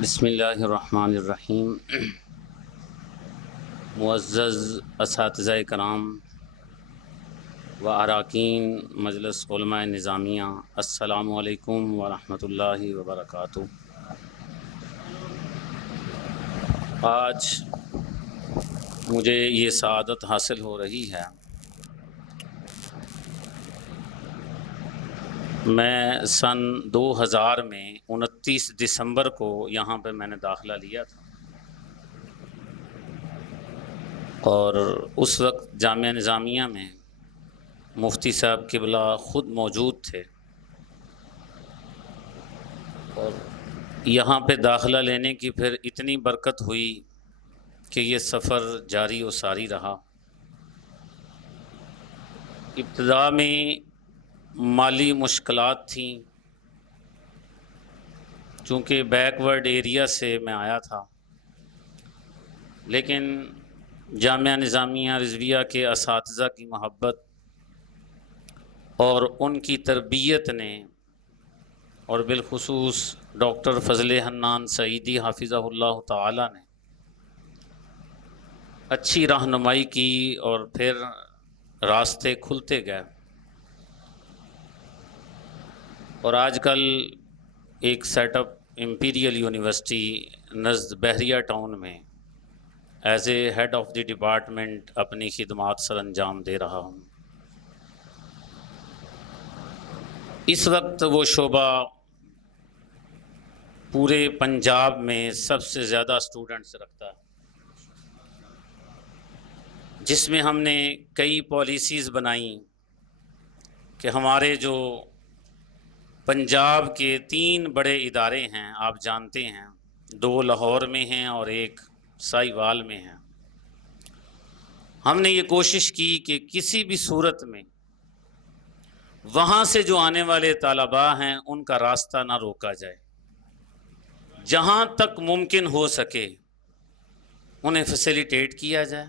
بسم اللہ الرحمن الرحیم۔ معزز اساتذہ کرام و اراکین مجلس علماء نظامیہ، السلام علیکم ورحمۃ اللہ وبرکاتہ۔ آج مجھے یہ سعادت حاصل ہو رہی ہے، میں سن 2000 میں 29 دسمبر کو یہاں پہ میں نے داخلہ لیا تھا، اور اس وقت جامعہ نظامیہ میں مفتی صاحب قبلہ خود موجود تھے، اور یہاں پہ داخلہ لینے کی پھر اتنی برکت ہوئی کہ یہ سفر جاری و ساری رہا۔ ابتدا میں مالی مشکلات تھیں، چونکہ بیکورڈ ایریا سے میں آیا تھا، لیکن جامعہ نظامیہ رضویہ کے اساتذہ کی محبت اور ان کی تربیت نے، اور بالخصوص ڈاکٹر فضل حنان سعیدی حافظہ اللہ تعالی نے اچھی رہنمائی کی، اور پھر راستے کھلتے گئے، اور آج کل ایک سیٹ اپ امپیریل یونیورسٹی نزد بحریہ ٹاؤن میں as a head of the department اپنی خدمات سر انجام دے رہا ہوں۔ اس وقت وہ شعبہ پورے پنجاب میں سب سے زیادہ اسٹوڈنٹس رکھتا ہے، جس میں ہم نے کئی پالیسیز بنائیں کہ ہمارے جو پنجاب کے 3 بڑے ادارے ہیں، آپ جانتے ہیں، 2 لاہور میں ہیں اور ایک ساہیوال میں ہیں، ہم نے یہ کوشش کی کہ کسی بھی صورت میں وہاں سے جو آنے والے طلباء ہیں ان کا راستہ نہ روکا جائے، جہاں تک ممکن ہو سکے انہیں فیسیلیٹیٹ کیا جائے،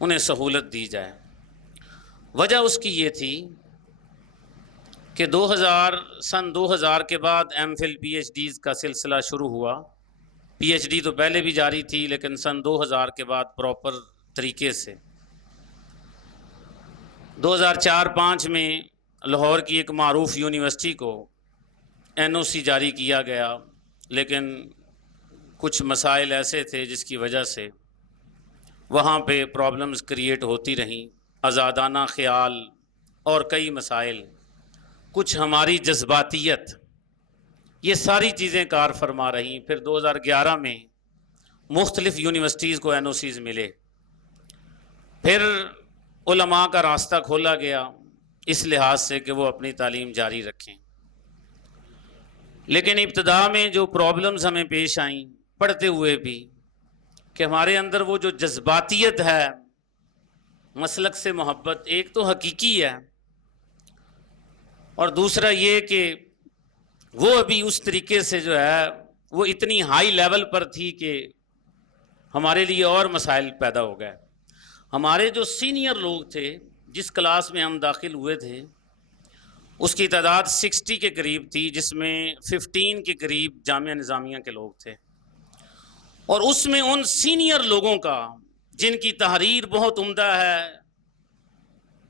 انہیں سہولت دی جائے۔ وجہ اس کی یہ تھی کہ سن 2000 کے بعد MPhil PhDs کا سلسلہ شروع ہوا۔ پی ایچ ڈی تو پہلے بھی جاری تھی، لیکن سن 2000 کے بعد پراپر طریقے سے 2004-05 میں لاہور کی ایک معروف یونیورسٹی کو این او سی جاری کیا گیا، لیکن کچھ مسائل ایسے تھے جس کی وجہ سے وہاں پہ پرابلمز کریٹ ہوتی رہیں، آزادانہ خیال اور کئی مسائل، کچھ ہماری جذباتیت، یہ ساری چیزیں کار فرما رہیں۔ پھر 2011 میں مختلف یونیورسٹیز کو این او سیز ملے، پھر علماء کا راستہ کھولا گیا اس لحاظ سے کہ وہ اپنی تعلیم جاری رکھیں، لیکن ابتدا میں جو پرابلمز ہمیں پیش آئیں پڑھتے ہوئے بھی، کہ ہمارے اندر وہ جو جذباتیت ہے، مسلک سے محبت ایک تو حقیقی ہے، اور دوسرا یہ کہ وہ ابھی اس طریقے سے جو ہے وہ اتنی ہائی لیول پر تھی کہ ہمارے لیے اور مسائل پیدا ہو گئے۔ ہمارے جو سینئر لوگ تھے، جس کلاس میں ہم داخل ہوئے تھے، اس کی تعداد 60 کے قریب تھی، جس میں 15 کے قریب جامعہ نظامیہ کے لوگ تھے، اور اس میں ان سینئر لوگوں کا جن کی تحریر بہت عمدہ ہے،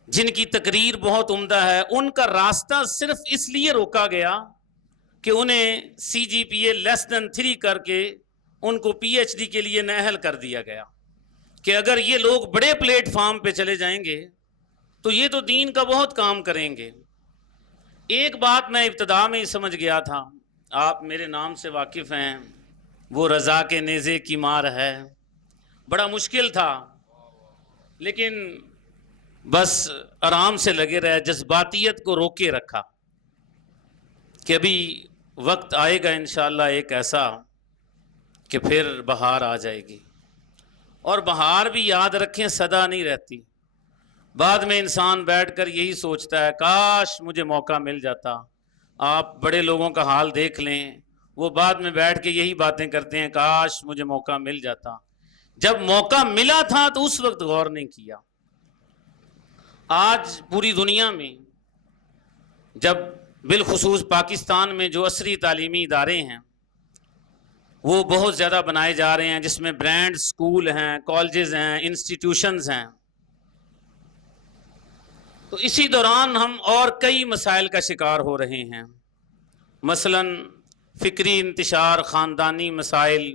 جن کی تقریر بہت عمدہ ہے، ان کا راستہ صرف اس لیے روکا گیا کہ انہیں سی جی پی اے <3 کر کے ان کو پی ایچ ڈی کے لیے نااہل کر دیا گیا، کہ اگر یہ لوگ بڑے پلیٹ فارم پہ چلے جائیں گے تو یہ تو دین کا بہت کام کریں گے۔ ایک بات میں ابتدا میں ہی سمجھ گیا تھا، آپ میرے نام سے واقف ہیں، وہ رضا کے نیزے کی مار ہے، بڑا مشکل تھا، لیکن بس آرام سے لگے رہے، جذباتیت کو روکے رکھا کہ ابھی وقت آئے گا انشاءاللہ ایک ایسا کہ پھر بہار آ جائے گی، اور بہار بھی یاد رکھیں سدا نہیں رہتی، بعد میں انسان بیٹھ کر یہی سوچتا ہے کاش مجھے موقع مل جاتا۔ آپ بڑے لوگوں کا حال دیکھ لیں، وہ بعد میں بیٹھ کے یہی باتیں کرتے ہیں کاش مجھے موقع مل جاتا۔ جب موقع ملا تھا تو اس وقت غور نہیں کیا۔ آج پوری دنیا میں، جب بالخصوص پاکستان میں جو عصری تعلیمی ادارے ہیں وہ بہت زیادہ بنائے جا رہے ہیں، جس میں برانڈ اسکول ہیں، کالجز ہیں، انسٹیٹیوشنز ہیں. تو اسی دوران ہم اور کئی مسائل کا شکار ہو رہے ہیں، مثلا فکری انتشار، خاندانی مسائل،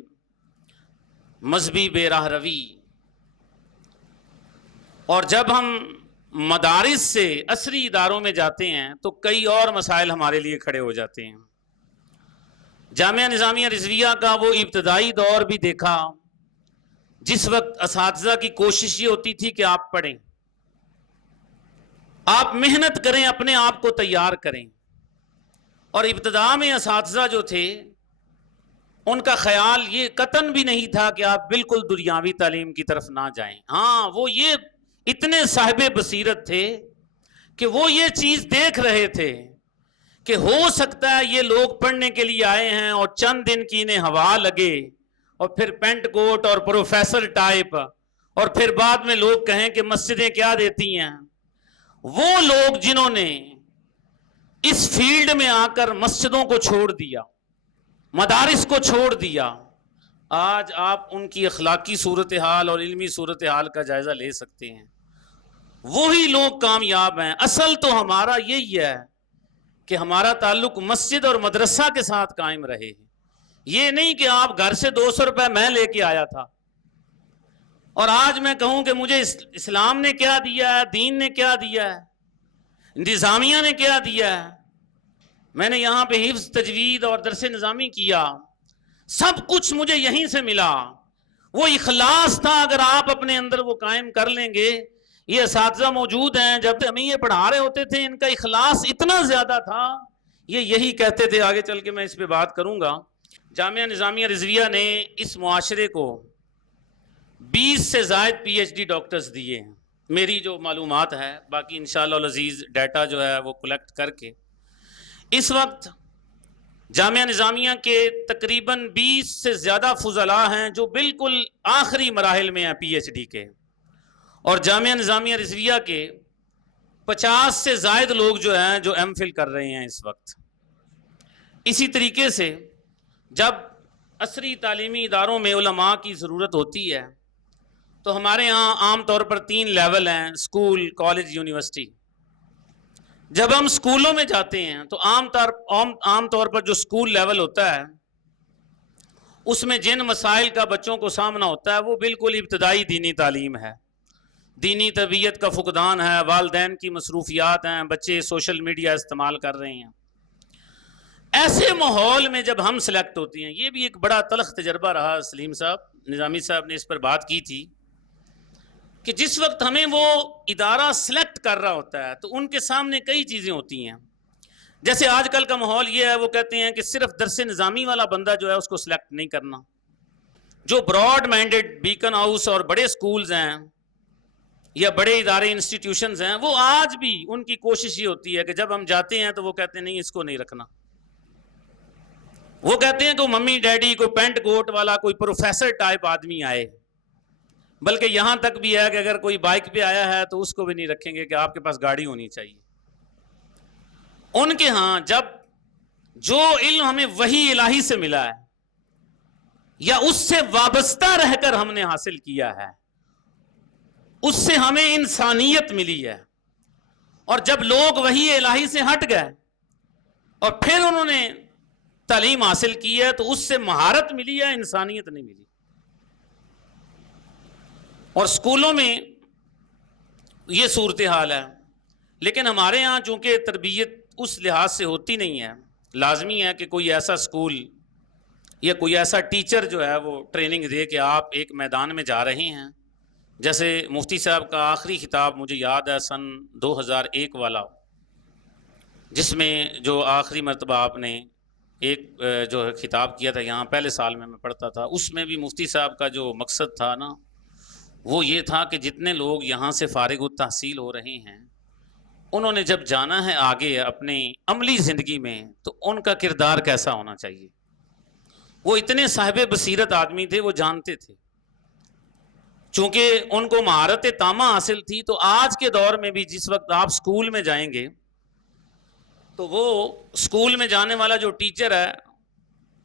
مذہبی بے راہ روی. اور جب ہم مدارس سے عصری اداروں میں جاتے ہیں تو کئی اور مسائل ہمارے لیے کھڑے ہو جاتے ہیں. جامعہ نظامیہ رضویہ کا وہ ابتدائی دور بھی دیکھا جس وقت اساتذہ کی کوشش یہ ہوتی تھی کہ آپ پڑھیں، آپ محنت کریں، اپنے آپ کو تیار کریں. اور ابتدا میں اساتذہ جو تھے ان کا خیال یہ قطعاً بھی نہیں تھا کہ آپ بالکل دنیاوی تعلیم کی طرف نہ جائیں. ہاں، وہ یہ اتنے صاحب بصیرت تھے کہ وہ یہ چیز دیکھ رہے تھے کہ ہو سکتا ہے یہ لوگ پڑھنے کے لیے آئے ہیں اور چند دن کی انہیں ہوا لگے اور پھر پینٹ کوٹ اور پروفیسر ٹائپ، اور پھر بعد میں لوگ کہیں کہ مسجدیں کیا دیتی ہیں. وہ لوگ جنہوں نے اس فیلڈ میں آ کر مسجدوں کو چھوڑ دیا، مدارس کو چھوڑ دیا، آج آپ ان کی اخلاقی صورتحال اور علمی صورتحال کا جائزہ لے سکتے ہیں. وہی لوگ کامیاب ہیں. اصل تو ہمارا یہی ہے کہ ہمارا تعلق مسجد اور مدرسہ کے ساتھ قائم رہے. یہ نہیں کہ آپ گھر سے 200 روپے میں لے کے آیا تھا اور آج میں کہوں کہ مجھے اسلام نے کیا دیا ہے، دین نے کیا دیا ہے، انتظامیہ نے کیا دیا ہے. میں نے یہاں پہ حفظ، تجوید اور درس نظامی کیا، سب کچھ مجھے یہیں سے ملا. وہ اخلاص تھا، اگر آپ اپنے اندر وہ قائم کر لیں گے. یہ اساتذہ موجود ہیں، جب ہمیں یہ پڑھا رہے ہوتے تھے ان کا اخلاص اتنا زیادہ تھا، یہ یہی کہتے تھے. آگے چل کے میں اس پہ بات کروں گا. جامعہ نظامیہ رضویہ نے اس معاشرے کو 20 سے زائد پی ایچ ڈی ڈاکٹرز دیے ہیں، میری جو معلومات ہے. باقی انشاءاللہ العزیز ڈیٹا جو ہے وہ کلیکٹ کر کے اس وقت جامعہ نظامیہ کے تقریباً 20 سے زیادہ فضلاء ہیں جو بالکل آخری مراحل میں ہیں پی ایچ ڈی کے، اور جامعہ نظامیہ رضویہ کے 50 سے زائد لوگ جو ہیں جو ایم فل کر رہے ہیں اس وقت. اسی طریقے سے جب عصری تعلیمی اداروں میں علماء کی ضرورت ہوتی ہے تو ہمارے ہاں عام طور پر 3 لیول ہیں: اسکول، کالج، یونیورسٹی. جب ہم اسکولوں میں جاتے ہیں تو عام طور پر جو اسکول لیول ہوتا ہے اس میں جن مسائل کا بچوں کو سامنا ہوتا ہے وہ بالکل ابتدائی دینی تعلیم ہے. دینی تربیت کا فقدان ہے، والدین کی مصروفیات ہیں، بچے سوشل میڈیا استعمال کر رہے ہیں. ایسے ماحول میں جب ہم سلیکٹ ہوتے ہیں، یہ بھی ایک بڑا تلخ تجربہ رہا. سلیم صاحب نظامی صاحب نے اس پر بات کی تھی کہ جس وقت ہمیں وہ ادارہ سلیکٹ کر رہا ہوتا ہے تو ان کے سامنے کئی چیزیں ہوتی ہیں. جیسے آج کل کا ماحول یہ ہے، وہ کہتے ہیں کہ صرف درس نظامی والا بندہ جو ہے اس کو سلیکٹ نہیں کرنا. جو براڈ مائنڈڈ بیکن ہاؤس اور بڑے سکولز ہیں یا بڑے ادارے انسٹیٹیوشنز ہیں، وہ آج بھی ان کی کوشش یہ ہوتی ہے کہ جب ہم جاتے ہیں تو وہ کہتے ہیں نہیں، اس کو نہیں رکھنا. وہ کہتے ہیں کہ ممی ڈیڈی کوئی پینٹ کوٹ والا، کوئی پروفیسر ٹائپ آدمی آئے. بلکہ یہاں تک بھی ہے کہ اگر کوئی بائک پہ آیا ہے تو اس کو بھی نہیں رکھیں گے کہ آپ کے پاس گاڑی ہونی چاہیے. ان کے ہاں جب جو علم ہمیں وحی الہی سے ملا ہے یا اس سے وابستہ رہ کر ہم نے حاصل کیا ہے، اس سے ہمیں انسانیت ملی ہے. اور جب لوگ وحی الہی سے ہٹ گئے اور پھر انہوں نے تعلیم حاصل کی ہے تو اس سے مہارت ملی ہے، انسانیت نہیں ملی. اور اسکولوں میں یہ صورتحال ہے. لیکن ہمارے ہاں چونکہ تربیت اس لحاظ سے ہوتی نہیں ہے، لازمی ہے کہ کوئی ایسا اسکول یا کوئی ایسا ٹیچر جو ہے وہ ٹریننگ دے کہ آپ ایک میدان میں جا رہے ہیں. جیسے مفتی صاحب کا آخری خطاب مجھے یاد ہے سن 2001 والا، جس میں جو آخری مرتبہ آپ نے ایک جو خطاب کیا تھا یہاں، پہلے سال میں پڑھتا تھا، اس میں بھی مفتی صاحب کا جو مقصد تھا نا وہ یہ تھا کہ جتنے لوگ یہاں سے فارغ التحصیل ہو رہے ہیں انہوں نے جب جانا ہے آگے اپنی عملی زندگی میں تو ان کا کردار کیسا ہونا چاہیے. وہ اتنے صاحب بصیرت آدمی تھے، وہ جانتے تھے. چونکہ ان کو مہارت تامہ حاصل تھی تو آج کے دور میں بھی جس وقت آپ اسکول میں جائیں گے تو وہ اسکول میں جانے والا جو ٹیچر ہے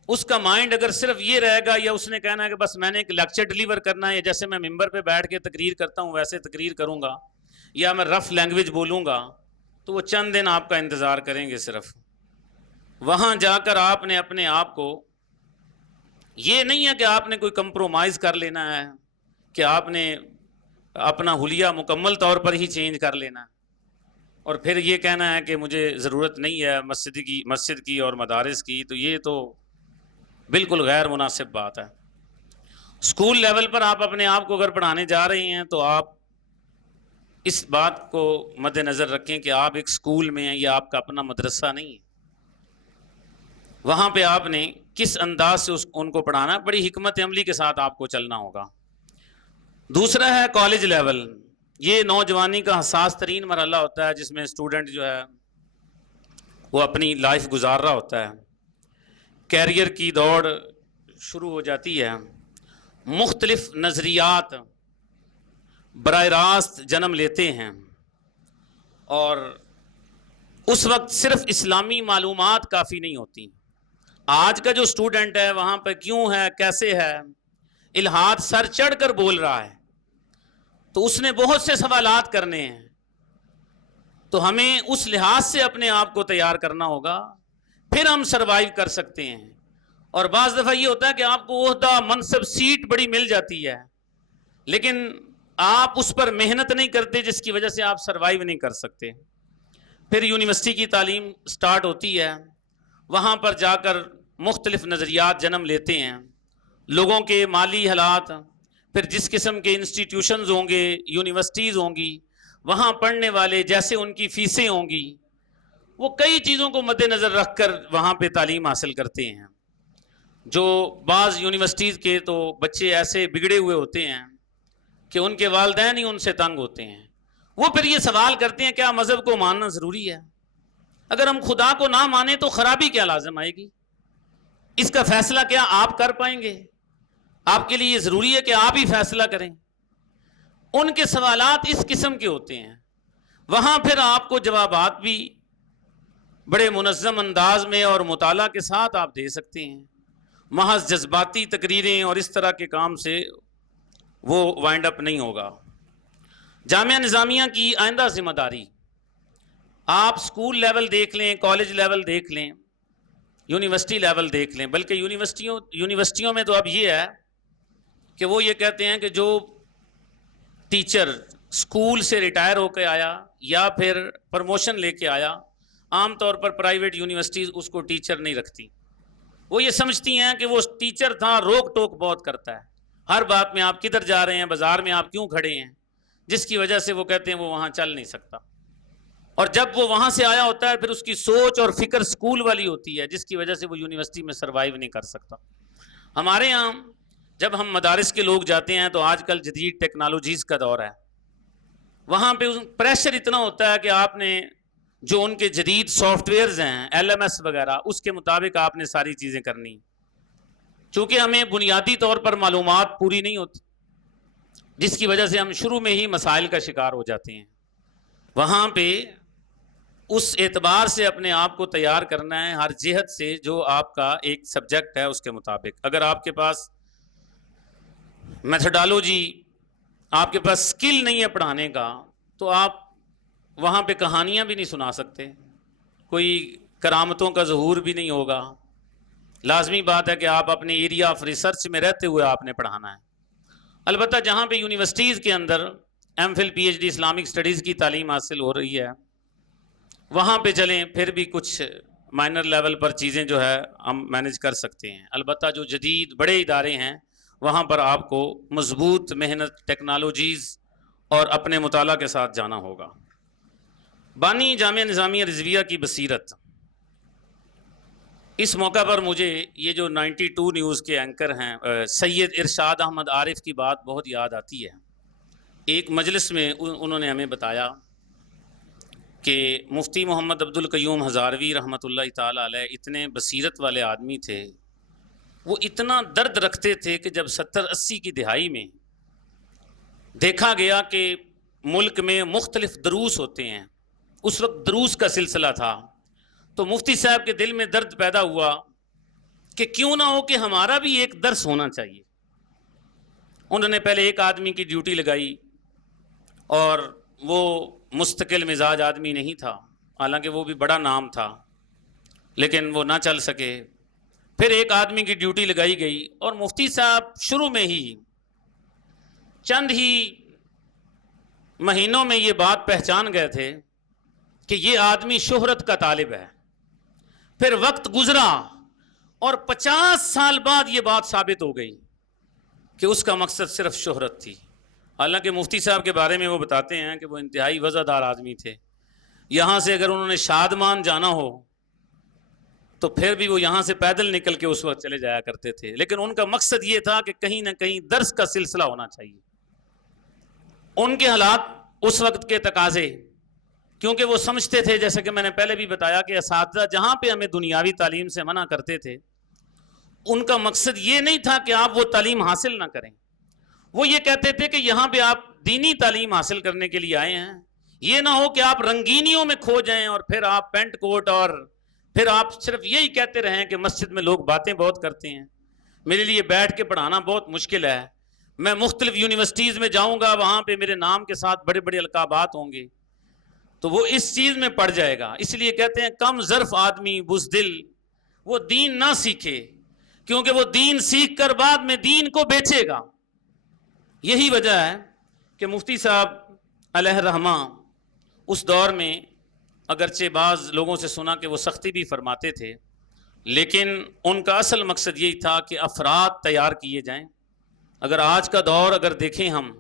اس کا مائنڈ اگر صرف یہ رہے گا یا اس نے کہنا ہے کہ بس میں نے ایک لیکچر ڈیلیور کرنا ہے، یا جیسے میں ممبر پہ بیٹھ کے تقریر کرتا ہوں ویسے تقریر کروں گا، یا میں رف لینگویج بولوں گا، تو وہ چند دن آپ کا انتظار کریں گے صرف. وہاں جا کر آپ نے اپنے آپ کو، یہ نہیں ہے کہ آپ نے کوئی کمپرومائز کر لینا ہے، کہ آپ نے اپنا حلیہ مکمل طور پر ہی چینج کر لینا ہے اور پھر یہ کہنا ہے کہ مجھے ضرورت نہیں ہے مسجد کی اور مدارس کی. تو یہ تو بالکل غیر مناسب بات ہے. اسکول لیول پر آپ اپنے آپ کو اگر پڑھانے جا رہے ہیں تو آپ اس بات کو مد نظر رکھیں کہ آپ ایک اسکول میں ہیں، یہ آپ کا اپنا مدرسہ نہیں ہے. وہاں پہ آپ نے کس انداز سے ان کو پڑھانا، بڑی حکمت عملی کے ساتھ آپ کو چلنا ہوگا. دوسرا ہے کالج لیول. یہ نوجوانی کا حساس ترین مرحلہ ہوتا ہے جس میں اسٹوڈنٹ جو ہے وہ اپنی لائف گزار رہا ہوتا ہے. کیریئر کی دوڑ شروع ہو جاتی ہے. مختلف نظریات براہ راست جنم لیتے ہیں اور اس وقت صرف اسلامی معلومات کافی نہیں ہوتی. آج کا جو اسٹوڈنٹ ہے وہاں پہ کیوں ہے، کیسے ہے، الہاد سر چڑھ کر بول رہا ہے، تو اس نے بہت سے سوالات کرنے ہیں. تو ہمیں اس لحاظ سے اپنے آپ کو تیار کرنا ہوگا، پھر ہم سروائیو کر سکتے ہیں. اور بعض دفعہ یہ ہوتا ہے کہ آپ کو عہدہ، منصب، سیٹ بڑی مل جاتی ہے، لیکن آپ اس پر محنت نہیں کرتے جس کی وجہ سے آپ سروائیو نہیں کر سکتے. پھر یونیورسٹی کی تعلیم سٹارٹ ہوتی ہے. وہاں پر جا کر مختلف نظریات جنم لیتے ہیں، لوگوں کے مالی حالات، پھر جس قسم کے انسٹیٹیوشنز ہوں گے، یونیورسٹیز ہوں گی، وہاں پڑھنے والے جیسے ان کی فیسیں ہوں گی، وہ کئی چیزوں کو مد نظر رکھ کر وہاں پہ تعلیم حاصل کرتے ہیں. جو بعض یونیورسٹیز کے تو بچے ایسے بگڑے ہوئے ہوتے ہیں کہ ان کے والدین ہی ان سے تنگ ہوتے ہیں. وہ پھر یہ سوال کرتے ہیں کیا مذہب کو ماننا ضروری ہے؟ اگر ہم خدا کو نہ مانیں تو خرابی کیا لازم آئے گی؟ اس کا فیصلہ کیا آپ کر پائیں گے؟ آپ کے لیے یہ ضروری ہے کہ آپ ہی فیصلہ کریں؟ ان کے سوالات اس قسم کے ہوتے ہیں. وہاں پھر آپ کو جوابات بھی بڑے منظم انداز میں اور مطالعہ کے ساتھ آپ دے سکتے ہیں. محض جذباتی تقریریں اور اس طرح کے کام سے وہ وائنڈ اپ نہیں ہوگا. جامعہ نظامیہ کی آئندہ ذمہ داری، آپ اسکول لیول دیکھ لیں، کالج لیول دیکھ لیں، یونیورسٹی لیول دیکھ لیں، بلکہ یونیورسٹیوں میں تو اب یہ ہے کہ وہ یہ کہتے ہیں کہ جو ٹیچر اسکول سے ریٹائر ہو کے آیا یا پھر پروموشن لے کے آیا، عام طور پر پرائیویٹ یونیورسٹیز اس کو ٹیچر نہیں رکھتی. وہ یہ سمجھتی ہیں کہ وہ ٹیچر تھا، روک ٹوک بہت کرتا ہے، ہر بات میں آپ کدھر جا رہے ہیں، بازار میں آپ کیوں کھڑے ہیں، جس کی وجہ سے وہ کہتے ہیں وہ وہاں چل نہیں سکتا. اور جب وہ وہاں سے آیا ہوتا ہے پھر اس کی سوچ اور فکر اسکول والی ہوتی ہے، جس کی وجہ سے وہ یونیورسٹی میں سروائیو نہیں کر سکتا. ہمارے یہاں جب ہم مدارس کے لوگ جاتے ہیں تو آج کل جدید ٹیکنالوجیز کا دور ہے، وہاں پہ پریشر اتنا ہوتا ہے کہ آپ نے جو ان کے جدید سافٹ ویئرز ہیں LMS وغیرہ، اس کے مطابق آپ نے ساری چیزیں کرنی. چونکہ ہمیں بنیادی طور پر معلومات پوری نہیں ہوتی، جس کی وجہ سے ہم شروع میں ہی مسائل کا شکار ہو جاتے ہیں. وہاں پہ اس اعتبار سے اپنے آپ کو تیار کرنا ہے ہر جہت سے، جو آپ کا ایک سبجیکٹ ہے اس کے مطابق. اگر آپ کے پاس میتھڈالوجی، آپ کے پاس سکل نہیں ہے پڑھانے کا، تو آپ وہاں پہ کہانیاں بھی نہیں سنا سکتے، کوئی کرامتوں کا ظہور بھی نہیں ہوگا. لازمی بات ہے کہ آپ اپنے ایریا آف ریسرچ میں رہتے ہوئے آپ نے پڑھانا ہے. البتہ جہاں پہ یونیورسٹیز کے اندر MPhil PhD اسلامک اسٹڈیز کی تعلیم حاصل ہو رہی ہے، وہاں پہ چلیں، پھر بھی کچھ مائنر لیول پر چیزیں جو ہے ہم مینج کر سکتے ہیں. البتہ جو جدید بڑے ادارے ہیں وہاں پر آپ کو مضبوط محنت، ٹیکنالوجیز اور اپنے مطالعہ کے ساتھ جانا ہوگا. بانی جامعہ نظامیہ رضویہ کی بصیرت. اس موقع پر مجھے یہ جو 92 نیوز کے اینکر ہیں سید ارشاد احمد عارف کی بات بہت یاد آتی ہے. ایک مجلس میں انہوں نے ہمیں بتایا کہ مفتی محمد عبد القیوم ہزاروی رحمۃ اللہ تعالیٰ علیہ اتنے بصیرت والے آدمی تھے، وہ اتنا درد رکھتے تھے کہ جب 70-80 کی دہائی میں دیکھا گیا کہ ملک میں مختلف دروس ہوتے ہیں، اس وقت دروس کا سلسلہ تھا، تو مفتی صاحب کے دل میں درد پیدا ہوا کہ کیوں نہ ہو کہ ہمارا بھی ایک درس ہونا چاہیے. انہوں نے پہلے ایک آدمی کی ڈیوٹی لگائی اور وہ مستقل مزاج آدمی نہیں تھا، حالانکہ وہ بھی بڑا نام تھا، لیکن وہ نہ چل سکے. پھر ایک آدمی کی ڈیوٹی لگائی گئی اور مفتی صاحب شروع میں ہی چند ہی مہینوں میں یہ بات پہچان گئے تھے کہ یہ آدمی شہرت کا طالب ہے. پھر وقت گزرا اور 50 سال بعد یہ بات ثابت ہو گئی کہ اس کا مقصد صرف شہرت تھی. حالانکہ مفتی صاحب کے بارے میں وہ بتاتے ہیں کہ وہ انتہائی وزادار آدمی تھے. یہاں سے اگر انہوں نے شادمان جانا ہو تو پھر بھی وہ یہاں سے پیدل نکل کے اس وقت چلے جایا کرتے تھے، لیکن ان کا مقصد یہ تھا کہ کہیں نہ کہیں درس کا سلسلہ ہونا چاہیے. ان کے حالات اس وقت کے تقاضے، کیونکہ وہ سمجھتے تھے، جیسے کہ میں نے پہلے بھی بتایا کہ اساتذہ جہاں پہ ہمیں دنیاوی تعلیم سے منع کرتے تھے، ان کا مقصد یہ نہیں تھا کہ آپ وہ تعلیم حاصل نہ کریں. وہ یہ کہتے تھے کہ یہاں پہ آپ دینی تعلیم حاصل کرنے کے لیے آئے ہیں، یہ نہ ہو کہ آپ رنگینیوں میں کھو جائیں اور پھر آپ پینٹ کوٹ اور پھر آپ صرف یہی کہتے رہیں کہ مسجد میں لوگ باتیں بہت کرتے ہیں، میرے لیے بیٹھ کے پڑھانا بہت مشکل ہے، میں مختلف یونیورسٹیز میں جاؤں گا، وہاں پہ میرے نام کے ساتھ بڑے بڑے القابات ہوں گے، تو وہ اس چیز میں پڑ جائے گا. اس لیے کہتے ہیں کم ظرف آدمی بزدل وہ دین نہ سیکھے، کیونکہ وہ دین سیکھ کر بعد میں دین کو بیچے گا. یہی وجہ ہے کہ مفتی صاحب علیہ رحمہ اس دور میں اگرچہ بعض لوگوں سے سنا کہ وہ سختی بھی فرماتے تھے، لیکن ان کا اصل مقصد یہی تھا کہ افراد تیار کیے جائیں. اگر آج کا دور اگر دیکھیں ہم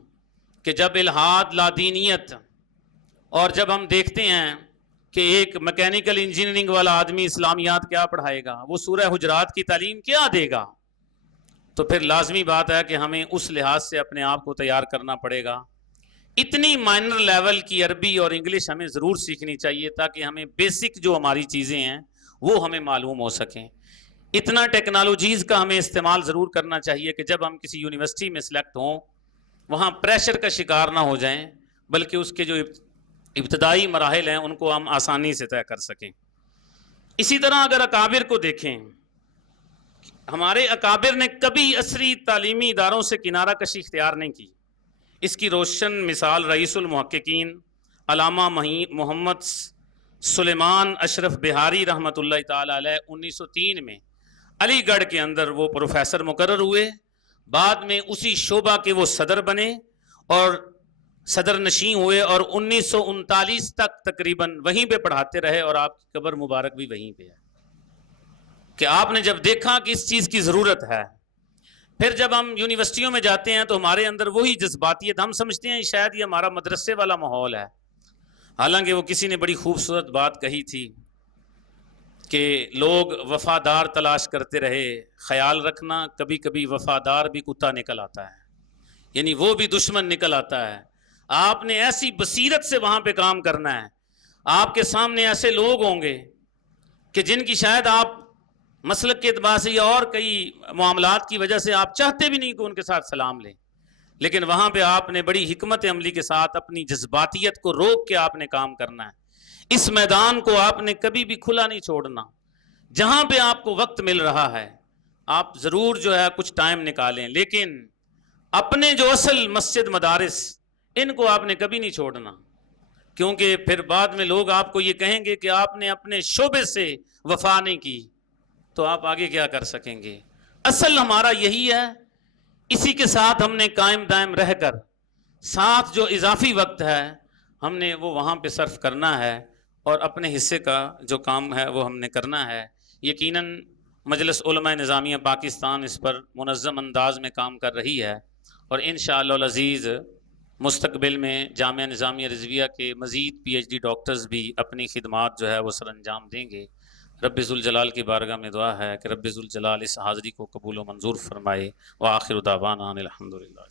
کہ جب الحاد لادینیت، اور جب ہم دیکھتے ہیں کہ ایک میکینیکل انجینئرنگ والا آدمی اسلامیات کیا پڑھائے گا، وہ سورہ حجرات کی تعلیم کیا دے گا، تو پھر لازمی بات ہے کہ ہمیں اس لحاظ سے اپنے آپ کو تیار کرنا پڑے گا. اتنی مائنر لیول کی عربی اور انگلش ہمیں ضرور سیکھنی چاہیے تاکہ ہمیں بیسک جو ہماری چیزیں ہیں وہ ہمیں معلوم ہو سکیں. اتنا ٹیکنالوجیز کا ہمیں استعمال ضرور کرنا چاہیے کہ جب ہم کسی یونیورسٹی میں سلیکٹ ہوں وہاں پریشر کا شکار نہ ہو جائیں، بلکہ اس کے جو ابتدائی مراحل ہیں ان کو ہم آسانی سے طے کر سکیں. اسی طرح اگر اکابر کو دیکھیں، ہمارے اکابر نے کبھی عصری تعلیمی اداروں سے کنارہ کشی اختیار نہیں کی. اس کی روشن مثال رئیس المحققین علامہ محمد سلیمان اشرف بہاری رحمۃ اللہ تعالی علیہ 1903 میں علی گڑھ کے اندر وہ پروفیسر مقرر ہوئے، بعد میں اسی شعبہ کے وہ صدر بنے اور صدر نشین ہوئے، اور 1939 تک تقریباً وہیں پہ پڑھاتے رہے، اور آپ کی قبر مبارک بھی وہیں پہ ہے. کہ آپ نے جب دیکھا کہ اس چیز کی ضرورت ہے، پھر جب ہم یونیورسٹیوں میں جاتے ہیں تو ہمارے اندر وہی جذباتیت، ہم سمجھتے ہیں شاید یہ ہمارا مدرسے والا ماحول ہے. حالانکہ وہ کسی نے بڑی خوبصورت بات کہی تھی کہ لوگ وفادار تلاش کرتے رہے، خیال رکھنا کبھی کبھی وفادار بھی کتا نکل آتا ہے، یعنی وہ بھی دشمن نکل آتا ہے. آپ نے ایسی بصیرت سے وہاں پہ کام کرنا ہے، آپ کے سامنے ایسے لوگ ہوں گے کہ جن کی شاید آپ مسلک کے اعتبار سے یا اور کئی معاملات کی وجہ سے آپ چاہتے بھی نہیں کہ ان کے ساتھ سلام لیں، لیکن وہاں پہ آپ نے بڑی حکمت عملی کے ساتھ اپنی جذباتیت کو روک کے آپ نے کام کرنا ہے. اس میدان کو آپ نے کبھی بھی کھلا نہیں چھوڑنا. جہاں پہ آپ کو وقت مل رہا ہے آپ ضرور جو ہے کچھ ٹائم نکالیں، لیکن اپنے جو اصل مسجد مدارس ان کو آپ نے کبھی نہیں چھوڑنا، کیونکہ پھر بعد میں لوگ آپ کو یہ کہیں گے کہ آپ نے اپنے شعبے سے وفا نہیں کی، تو آپ آگے کیا کر سکیں گے. اصل ہمارا یہی ہے، اسی کے ساتھ ہم نے قائم دائم رہ کر ساتھ جو اضافی وقت ہے ہم نے وہ وہاں پہ صرف کرنا ہے، اور اپنے حصے کا جو کام ہے وہ ہم نے کرنا ہے. یقیناً مجلس علماء نظامیہ پاکستان اس پر منظم انداز میں کام کر رہی ہے، اور انشاءاللہ العزیز مستقبل میں جامعہ نظامیہ رضویہ کے مزید پی ایچ ڈی ڈاکٹرز بھی اپنی خدمات جو ہے وہ سر انجام دیں گے. رب ذوالجلال کی بارگاہ میں دعا ہے کہ رب ذوالجلال اس حاضری کو قبول و منظور فرمائے. وآخر دعوانا الحمدللہ.